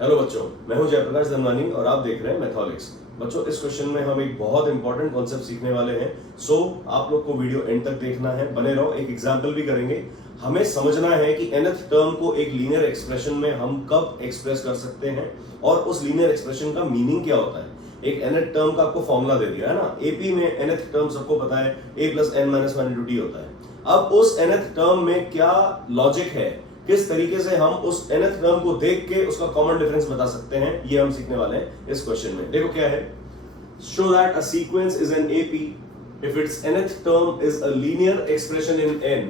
Hello बच्चों, मैं हूं जयप्रकाश धनवानी और आप देख रहे हैं मैथोलिक्स। बच्चों, इस क्वेश्चन में हम एक बहुत इंपॉर्टेंट कॉन्सेप्ट सीखने वाले हैं। सो आप लोग को वीडियो एंड तक देखना है, बने रहो। एक एग्जांपल भी करेंगे। हमें समझना है कि nth टर्म को एक लीनियर एक्सप्रेशन में हम कब एक्सप्रेस कर सकते हैं और उस लीनियर एक्सप्रेशन का मीनिंग क्या होता है। एक nth टर्म का आपको फॉर्मूला दे दिया है ना, एपी में nth टर्म सबको पता है, a + n - 1 × t होता है। अब उस nth टर्म में क्या लॉजिक है, किस तरीके से हम उस nth टर्म को देख के उसका कॉमन डिफरेंस बता सकते हैं, ये हम सीखने वाले हैं इस क्वेश्चन में। देखो क्या है, show that a sequence is an AP if it's nth term is a linear expression in n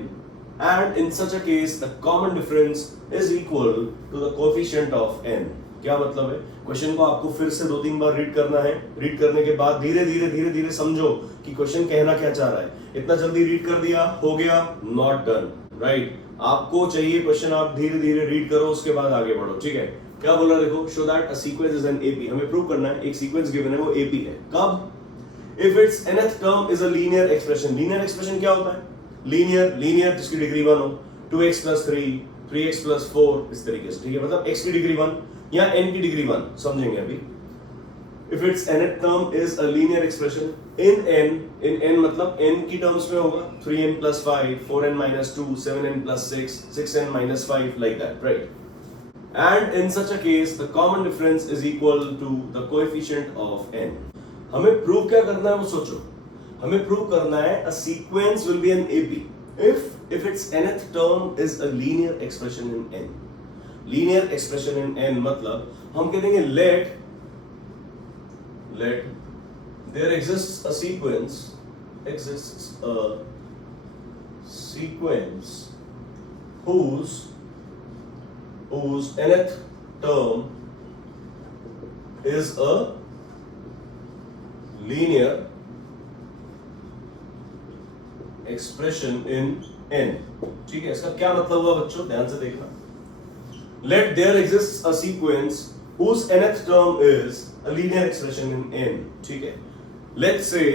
and in such a case the common difference is equal to the coefficient of n। क्या मतलब है? Question को आपको फिर से 2-3 बार read करना है। Read करने के बाद धीरे धीरे समझो कि क्वेश्चन कहना क्या चाह रहा है। इतना जल्दी रीड कर दिया, हो गया, नॉट डन, राइट। आपको चाहिए क्वेश्चन आप धीरे धीरे रीड करो, उसके बाद आगे बढ़ो, ठीक है। क्या बोल रहा है देखो, show that a sequence is an AP. हमें प्रूव करना है एक सीक्वेंस गिवन है, वो एपी है। कब? If it's nth term is a linear expression. Linear expression क्या होता है? लीनियर जिसकी डिग्री 1 हो, 2x + 3, 3x + 4, इस तरीके से, ठीक है। मतलब x की डिग्री 1 या n की डिग्री 1, समझेंगे अभी। If it's nth term is a linear expression in n मतलब n की टर्म्स में होगा, 3n + 5, 4n - 2, 7n + 6, 6n - 5, like that, right? And in such a case the common difference is equal to the coefficient of n। हमें prove क्या करना है वो सोचो। हमें प्रूव करना है a sequence will be an AP if its nth term is a linear expression in n। linear expression in n मतलब हम कह देंगे let there exists a sequence whose nth term is a linear expression in n। ठीक है, इसका क्या मतलब हुआ बच्चों, ध्यान से देखना। Let there exist a sequence whose nth term is a linear expression in n। ठीक है, let's say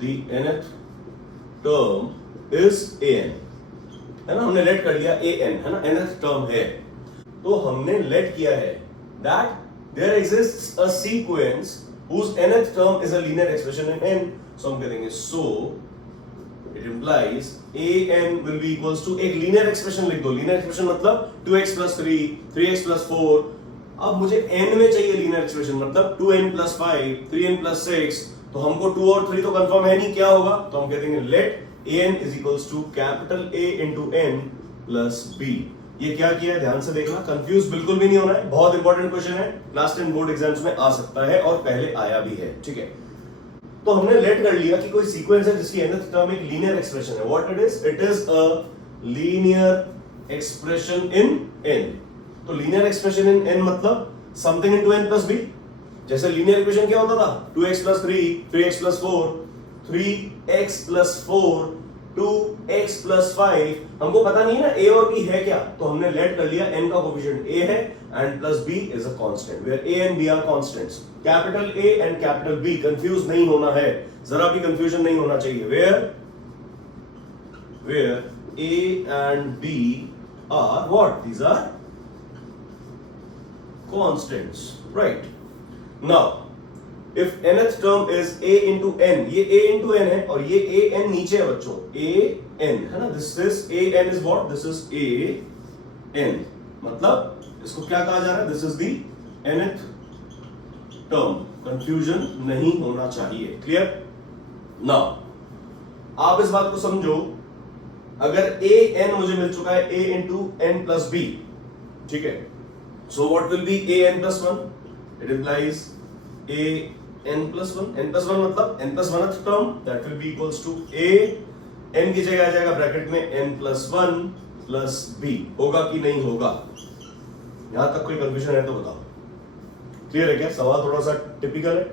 the nth term is an, है ना। हमने लेट कर लिया an, है ना, nth टर्म है, तो हमने लेट किया है that there exists a sequence whose nth term is a linear expression in n। so हम कहेंगे so it implies an will be equals to, एक linear expression लिख दो। linear expression मतलब 2x + 3, 3x + 4। अब मुझे n में चाहिए linear expression मतलब 2n + 5, 3n + 6। तो हमको 2 और 3 तो कंफर्म है नहीं, क्या होगा, तो हम कहते हैं let an is equals to capital A into n plus b। ये क्या किया है, ध्यान से देखना, कंफ्यूज बिल्कुल भी नहीं होना है। बहुत इंपॉर्टेंट क्वेश्चन है, क्लास 10 बोर्ड एग्जाम्स में आ सकता है और पहले आया भी है, ठीक है। तो हमने लेट कर लिया कि कोई सीक्वेंस है जिसकी nth टर्म एक लीनियर एक्सप्रेशन है। What it is a linear expression in n। तो लीनियर एक्सप्रेशन इन n मतलब समथिंग इनटू n + b। जैसे लीनियर इक्वेशन क्या होता था, 2x + 3, 3x + 4, 3x + 4, 2x + 5। हमको पता नहीं है ना a और b है क्या, तो हमने लेट कर लिया n का कोएफिशिएंट a है and plus b is a constant where a and b are constants। Capital A and capital B, confuse नहीं होना है, जरा भी कंफ्यूजन नहीं होना चाहिए। where a and b are what, these are constants, right? now if nth term is a into n, ये a into n है और ये a n नीचे है बच्चों, a n है ना। this is a n is what, this is a n, मतलब इसको क्या कहा जा रहा है, this is the nth term। Confusion नहीं होना चाहिए, क्लियर। नाउ आप इस बात को समझो, अगर a n मुझे मिल चुका है a into n plus b, ठीक है। so what will be a n plus 1? it implies a n plus 1, n plus 1 मतलब n plus 1th term, that will be equals to a n की जगह आ जाएगा bracket में n plus 1 plus b। होगा कि नहीं होगा, यहां तक कोई कंफ्यूजन है तो बताओ। क्लियर है क्या? सवाल थोड़ा सा टिपिकल है,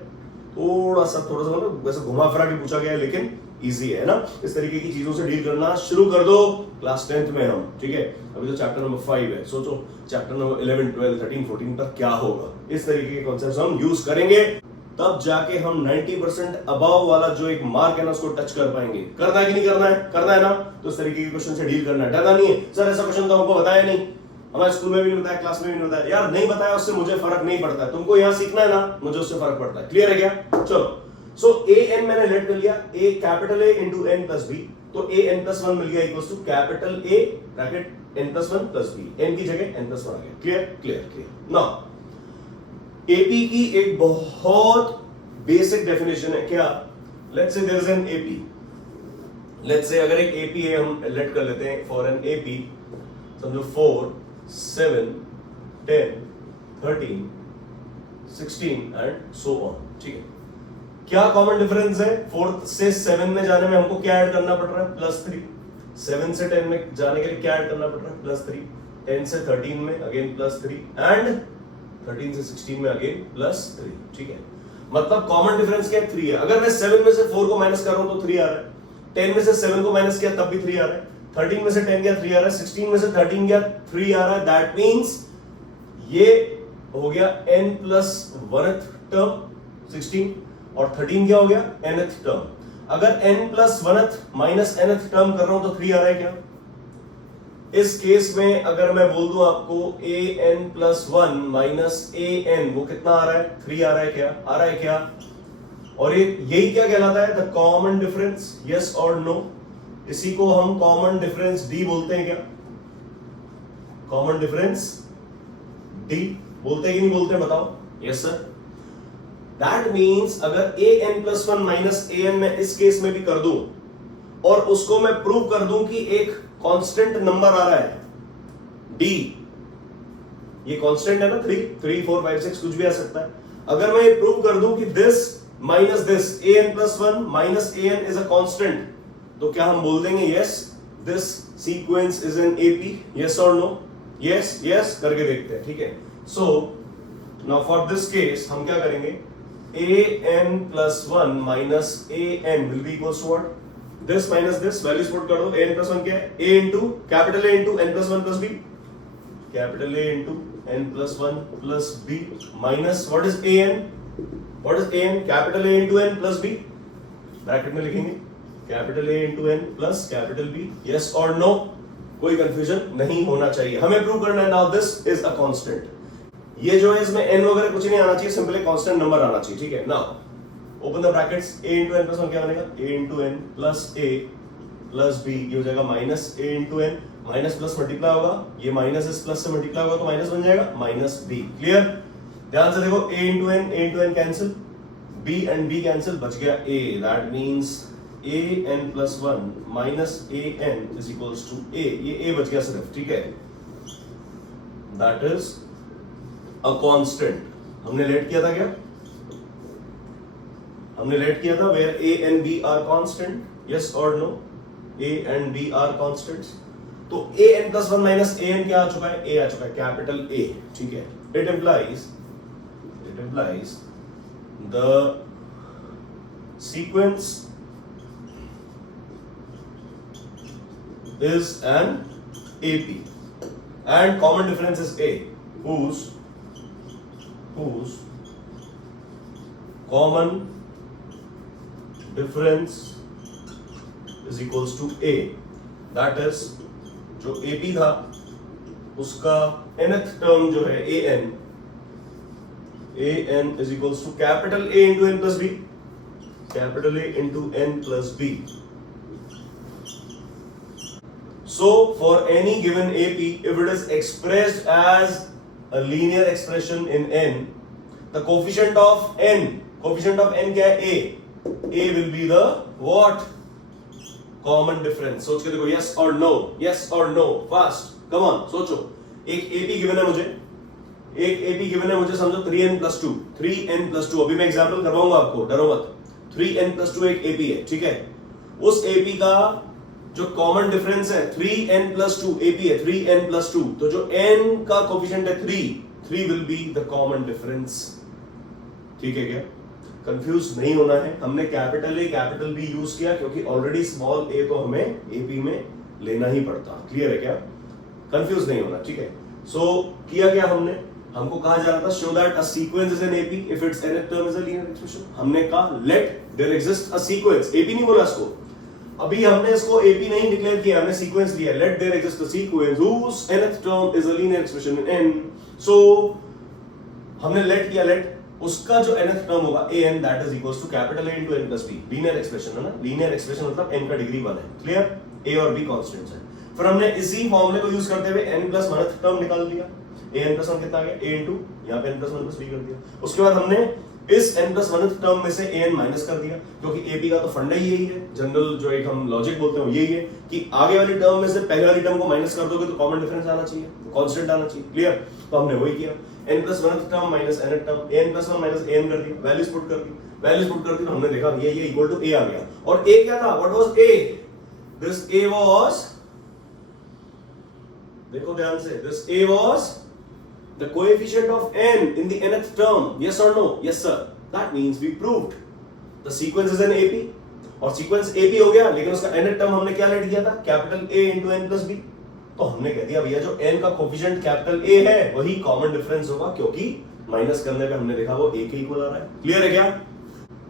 थोड़ा सा मतलब वैसे घुमा फिरा के पूछा गया है, लेकिन इजी है ना। इस तरीके की चीजों से डील करना शुरू कर दो, क्लास 10th में हम, ठीक है। अभी तो चैप्टर नंबर 5 है, सोचो चैप्टर नंबर 11, 12, 13, 14 तक क्या होगा। इस तरीके के कॉन्सेप्ट्स हम यूज करेंगे। तब जाके हम 90% अबव वाला जो एक मार्क है ना उसको टच कर पाएंगे। करना है कि नहीं करना है? करना है ना, तो इस तरीके के क्वेश्चन से डील करना है। डरना नहीं है सर ऐसा क्वेश्चन तो हमको बताया नहीं, हमारे स्कूल में भी नहीं बताया, क्लास में भी नहीं बताया। यार नहीं बताया उससे मुझे फर्क नहीं पड़ता है, तुमको यहाँ सीखना है ना, मुझे उससे फर्क पड़ता है। क्लियर है क्या? चलो सो ए एन मैंने लेट कर लिया, A capital A into N plus B, तो ए एन प्लस वन मिल गया equal to capital A bracket N plus one plus B, N की जगह एन प्लस वन आ गया। Clear clear clear. Now AP की एक बहुत बेसिक डेफिनेशन है क्या? Let's say there is an AP, let's say अगर एक एपी है, हम लेट कर लेते हैं फॉर एन एपी, समझो 4 7 10 13 16 एंड सो ऑन। ठीक है, क्या कॉमन डिफरेंस है? 4 से 7 में जाने में हमको क्या ऐड करना पड़ रहा है? +3। 7 से 10 में जाने के लिए क्या ऐड करना पड़ रहा है? +3। 10 से 13 में अगेन +3 एंड 13 से 16 में अगेन +3। ठीक है, मतलब कॉमन डिफरेंस क्या है? 3 है। अगर मैं 7 में से 4 को माइनस कर रहा हूं तो 3 आ रहा है, 10 में से 7 को माइनस किया तब भी 3 आ रहा है, 13 में से 10 गया 3 आ रहा है, 16 में से 13 गया 3 आ रहा है। दैट मींस ये हो गया n प्लस 1th टर्म 16 और 13 क्या हो गया? nth term. अगर n plus 1th minus nth term कर रहा हूं तो 3 आ रहा है क्या? इस केस में अगर मैं बोल दूं आपको a n plus 1 minus a n, वो कितना आ रहा है? 3 आ रहा है क्या? आ रहा है क्या? और ये यही क्या कहलाता है? The common difference. यस और नो? इसी को हम कॉमन डिफरेंस d बोलते हैं क्या? कॉमन डिफरेंस d बोलते हैं कि नहीं बोलते हैं? बताओ। Yes sir. दैट मीन्स अगर a n plus 1 minus a n मैं इस केस में भी कर दूं और उसको मैं प्रूव कर दूं कि एक कांस्टेंट नंबर आ रहा है d, ये कांस्टेंट है ना, 3 4 5 6 कुछ भी आ सकता है। अगर मैं ये प्रूव कर दूं कि this minus this a n plus 1 minus a n is a constant, तो क्या हम बोल देंगे yes this sequence is an AP? Yes और नो? यस यस करके देखते हैं। ठीक है, so now for this case हम क्या करेंगे? a n plus 1 minus a n will be equals to what? This minus this, values put कर दो। a n प्लस 1 क्या है? a into capital A into n plus 1 plus b, capital A into n plus 1 plus b minus what is a n? What is a n? Capital A into n plus b, bracket में लिखेंगे capital A into n plus capital b। Yes और no? कोई confusion नहीं होना चाहिए, हमें prove करना है। Now this is a constant, ये जो है इसमें n वगैरह कुछ नहीं आना चाहिए, सिंपली कांस्टेंट नंबर आना चाहिए। ठीक है, now open the brackets, a into n plus 1 क्या बनेगा? a into n plus a plus b, ये हो जाएगा minus a into n, minus plus multiply होगा, ये माइनस इस प्लस से मल्टीप्लाई होगा तो माइनस बन जाएगा माइनस b। क्लियर? ध्यान से देखो, a into n cancel, b and b cancel, बच गया a। That means a n plus 1 minus a n is equals to a, ये a बच गया सिर्फ। ठीक है, दैट इज अ कांस्टेंट। हमने लेट किया था क्या? हमने लेट किया था where a and b are constant. Yes और no? a and b are constants. तो a n plus 1 minus a n क्या आ चुका है? a आ चुका है, कैपिटल A। ठीक है, it implies the sequence is an AP and common difference is A, whose common difference is equals to A, that is जो AP था उसका nth टर्म जो है an is equals to capital A into n plus b, capital A into n plus b. So for any given AP, if it is expressed as a linear expression in n, the coefficient of n क्या है? A will be the what? Common difference. सोच के देखो, yes or no, yes or no, fast, come on, सोचो। एक AP given है मुझे, समझो 3n plus 2, 3n plus 2, अभी मैं एग्जाम्पल करवाऊंगा आपको, डरो मत। 3n plus 2 एक AP है, ठीक है? उस AP का जो कॉमन डिफरेंस है 3n plus 2, AP है 3n plus 2, तो जो n का कोफिशिएंट है 3 will be the common difference. ठीक है क्या? कंफ्यूज नहीं होना है, हमने capital A capital B use किया क्योंकि ऑलरेडी स्मॉल a तो हमें AP में लेना ही पड़ता। क्लियर है क्या? कंफ्यूज नहीं होना, ठीक है? सो किया क्या हमने? हमको कहा जा रहा था show that a sequence is an AP if it's nth term is a linear expression. हमने कहा let there exist a sequence, AP नहीं बोला इसको, अभी हमने इसको एपी नहीं डिक्लेयर किया, हमने सीक्वेंस दिया, let there exist a sequence whose nth term is a linear expression in n। So हमने लेट किया, लेट उसका जो nth टर्म होगा an that is equals to capital A into n plus b, linear expression है ना, linear expression मतलब n का degree 1 है, क्लियर, a और b कांस्टेंट्स हैं। फिर हमने इसी फॉर्मूले को यूज करते हुए n प्लस 1th टर्म निकाल दिया, an प्लस 1 कितना आ गया, a into यहां पे n प्लस 1 प्लस b कर दिया। उसके बाद हमने इस n प्लस 1th टर्म में से an माइनस कर दिया, क्योंकि AP का तो फंडा ही यही है, जनरल जो एक हम लॉजिक बोलते हैं यही है कि आगे वाली टर्म में से पहले वाली टर्म को माइनस कर दोगे तो कॉमन डिफरेंस आना चाहिए, कांस्टेंट आना चाहिए, क्लियर। तो हमने वही किया, n plus 1th term minus nth term, an plus 1 minus an कर दिया, वैल्यूज पुट कर दी, वैल्यूज पुट कर दी तो हमने देखा ये इक्वल टू a आ गया। और a क्या था, what was a, this a was, देखो ध्यान से, this a was the coefficient of n in the nth term, yes or no, yes sir, that means we proved the sequence is an AP, और sequence AP हो गया, लेकिन उसका nth term हमने क्या लेट किया था, capital A into n plus b। तो हमने कह दिया भैया जो n का कोफिशिएंट कैपिटल A है वही कॉमन डिफरेंस होगा, क्योंकि माइनस करने पे हमने देखा वो A के इक्वल आ रहा है, क्लियर है क्या।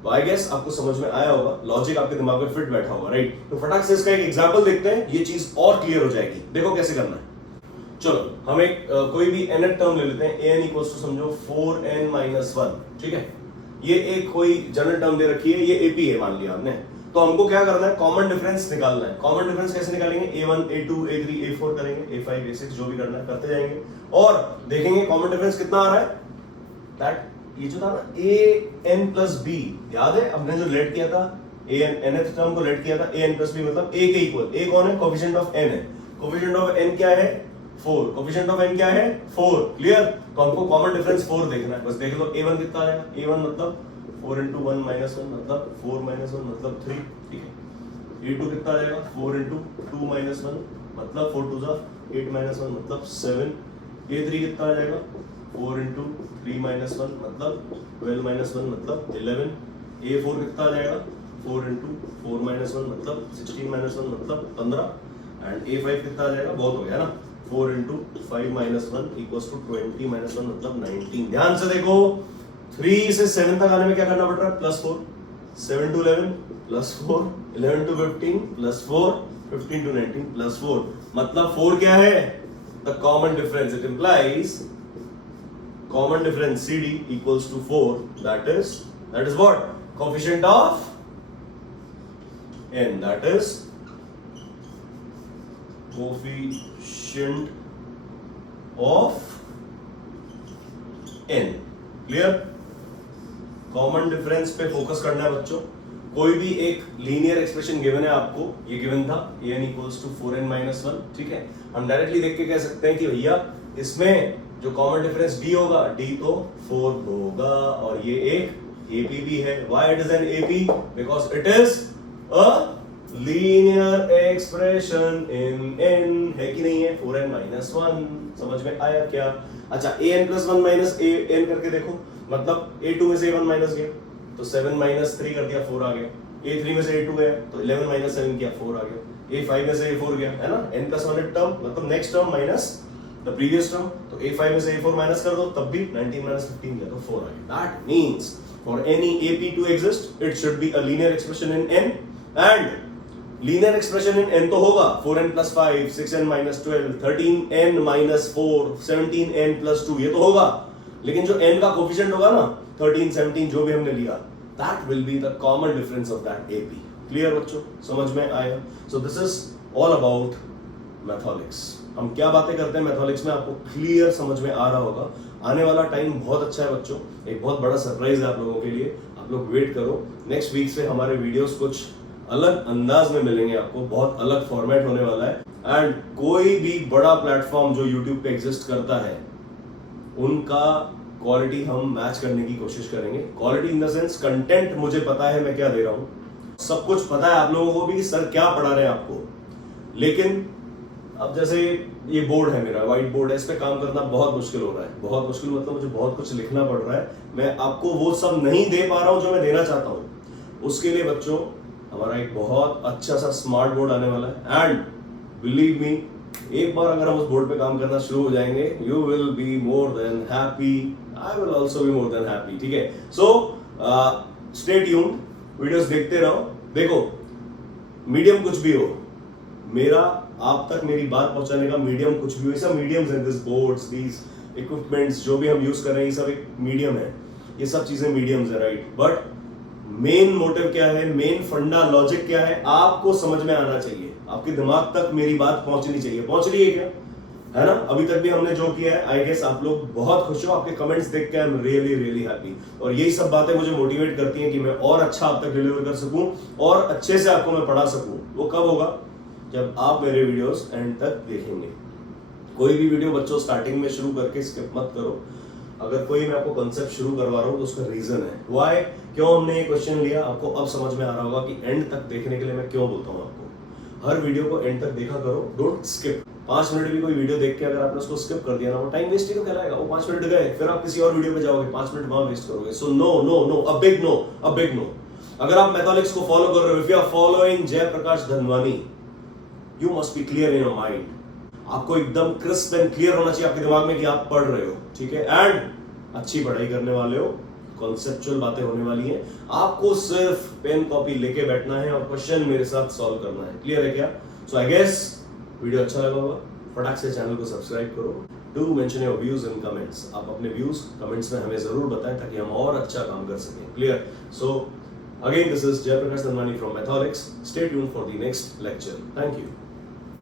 तो आई गेस आपको समझ में आया होगा, लॉजिक आपके दिमाग में फिट बैठा होगा, राइट। तो फटाक से इसका एक एग्जांपल देखते हैं, ये चीज और क्लियर हो जाएगी। देखो कैसे करना है, चलो हम एक कोई भी nth टर्म ले लेते हैं, an इक्वल्स टू समझो 4n minus 1, ठीक है। ये एक कोई जनरल टर्म दे रखी है, ये AP है मान लिया हमने। तो हमको क्या करना है, कॉमन डिफरेंस निकालना है। कॉमन डिफरेंस कैसे निकालेंगे, a1 a2 a3 a4 करेंगे, a5 a6 जो भी करना है करते जाएंगे और देखेंगे कॉमन डिफरेंस कितना आ रहा है। दैट ये जो था ना an plus b, याद है हमने जो लेट किया था, nth टर्म को लेट किया था, an plus b मतलब a के इक्वल। a कौन है, कोफिशिएंट ऑफ n है, कोफिशिएंट ऑफ n क्या है 4, कोफिशिएंट ऑफ n क्या है 4, क्लियर। तो हमको कॉमन डिफरेंस 4 देखना है, बस देख लो a1 कितना आएगा, a1 मतलब 4 into 1 minus 1 मतलब 4 minus 1 मतलब 3, ठीक है। a2 कितना आ जाएगा, 4 into 2 minus 1 मतलब 4 2 8 minus 1 मतलब 7, a3 कितना आ जाएगा, 4 into 3 minus 1 मतलब 12 minus 1 मतलब 11, a4 कितना आ जाएगा, 4 into 4 minus 1 मतलब 16 minus 1 मतलब 15, एंड a5 कितना आ जाएगा, बहुत हो गया ना, 4 into 5 minus 1 equals to 20 minus 1 मतलब 19। ध्यान से देखो, 3 से 7 तक आने में क्या करना पड़ रहा है, +4, 7 to 11 +4, 11 to 15 +4, 15 to 19 +4 मतलब 4 क्या है, the common difference, it implies common difference CD equals to 4, that is what, coefficient of n, that is coefficient of n, clear. Common difference पे फोकस करना है बच्चों। कोई भी एक लीनियर एक्सप्रेशन गिवन है आपको, ये गिवन था an equals to 4n minus 1, ठीक है। हम डायरेक्टली देख के कह सकते हैं कि भैया इसमें जो कॉमन डिफरेंस d होगा, d तो 4 होगा और ये एक AP भी है। Why it is an AP? Because it is a linear expression in n, है कि नहीं है, 4n minus 1, समझ में आया क्या। अच्छा an plus 1 minus an करके देखो, मतलब a2 में से a1 माइनस गया तो 7 minus 3 कर दिया, 4 आ गया, a3 में से a2 गया तो 11 minus 7 किया, 4 आ गया, a5 में से a4 गया, है ना, n plus 1 टर्म मतलब next term minus the previous term, तो a5 में से a4 माइनस कर दो तब भी 19 minus 15 गया तो 4 आ गया। That means for any AP to exist it should be a linear expression in n, and linear expression in n तो होगा 4n plus 5, 6n minus 12, 13n minus 4, 17n plus 2, ये तो होगा, लेकिन जो n का कोफिशिएंट होगा ना 13, 17 जो भी हमने लिया, that will be the common difference of that AP, clear बच्चों, समझ में आया। So this is all about मैथोलिक्स। हम क्या बातें करते हैं मैथोलिक्स में आपको क्लियर समझ में आ रहा होगा। आने वाला टाइम बहुत अच्छा है बच्चों, एक बहुत बड़ा सरप्राइज है आप लोगों के लिए, आप लोग वेट करो। नेक्स्ट वीक से हमारे वीडियोस कुछ अलग अंदाज में मिलेंगे आपको, बहुत अलग फॉर्मेट होने वाला है। एंड कोई भी बड़ा प्लेटफॉर्म जो यूट्यूब पे एग्जिस्ट करता है उनका क्वालिटी हम मैच करने की कोशिश करेंगे। Quality in the sense content मुझे पता है मैं क्या दे रहा हूँ, सब कुछ पता है आप लोगों को भी कि सर क्या पढ़ा रहे हैं आपको, लेकिन अब जैसे ये बोर्ड है मेरा, व्हाइट बोर्ड है, इस पे काम करना बहुत मुश्किल हो रहा है। बहुत मुश्किल मतलब मुझे बहुत कुछ लिखना पड़ रहा है, मैं आपको वो सब नहीं दे पा रहा हूँ जो मैं देना चाहता हूँ। उसके लिए बच्चों हमारा एक बहुत अच्छा सा स्मार्ट बोर्ड आने वाला है, एंड बिलीव मी एक बार अगर हम उस बोर्ड पे काम करना शुरू हो जाएंगे, you will be more than happy, I will also be more than happy, ठीक है। सो स्टे ट्यून्ड, वीडियोस देखते रहो। देखो, मीडियम कुछ भी हो, मेरा आप तक मेरी बात पहुंचाने का मीडियम कुछ भी हो, ये सब मीडियम्स हैं, दिस बोर्ड्स, दीज इक्विपमेंट्स जो भी हम यूज कर रहे हैं, ये सब एक मीडियम है, ये सब चीजें मीडियम्स है, राइट। बट मेन मोटिव क्या है, मेन फंडा लॉजिक क्या है, आपको समझ में आना चाहिए, आपके दिमाग तक मेरी बात पहुंचनी चाहिए। पहुंच रही है क्या, है ना? अभी तक भी हमने जो किया है, आई गेस आप लोग बहुत खुश हो, आपके कमेंट्स देख के I am really really happy. और यही सब बातें मुझे मोटिवेट करती हैं कि मैं और अच्छा आप तक डिलीवर कर सकूं और अच्छे से आपको मैं पढ़ा सकूं। वो कब होगा? जब आप मेरे वीडियोस एंड तक देखेंगे। कोई भी वीडियो बच्चों स्टार्टिंग में शुरू करके स्किप मत करो। अगर कोई मैं आपको कॉन्सेप्ट शुरू करवा रहा हूं तो उसका रीजन है, व्हाई, क्यों हमने ये क्वेश्चन लिया। आपको अब समझ में आ रहा होगा कि एंड तक देखने के लिए मैं क्यों बोलता हूं आपको। हर वीडियो को एंड तक देखा करो, डोंट स्किप। 5 मिनट भी कोई वीडियो देख के अगर आपने उसको स्किप कर दिया ना, वो टाइम वेस्ट ही तो कहलाएगा। वो 5 मिनट गए, फिर आप किसी और वीडियो पे जाओगे, 5 मिनट वहां वेस्ट करोगे। So no no no, a big no, a big no. अगर आप मैथोलिक्स को फॉलो कर रहे हो, if you are following Jayaprakash Dhanwani, you must be clear in your mind. आपको एकदम क्रिस्प एंड क्लियर होना चाहिए आपके दिमाग में कि आप पढ़ रहे हो, ठीक है। एंड अच्छी पढ़ाई करने वाले हो, कॉन्सेप्चुअल बातें होने वाली हैं। आपको सिर्फ पेन कॉपी लेके बैठना है और क्वेश्चन मेरे साथ सॉल्व करना है। क्लियर है क्या? सो आई गेस वीडियो अच्छा लगा होगा। फटाक से चैनल को सब्सक्राइब करो। Do mention your views in comments. आप अपने व्यूज कमेंट्स में हमें जरूर बताएं ताकि हम और अच्छा काम कर सकें। Clear? So again, this is Jayprakash Dhanwani from Matholics. Stay tuned for the next lecture. Thank you.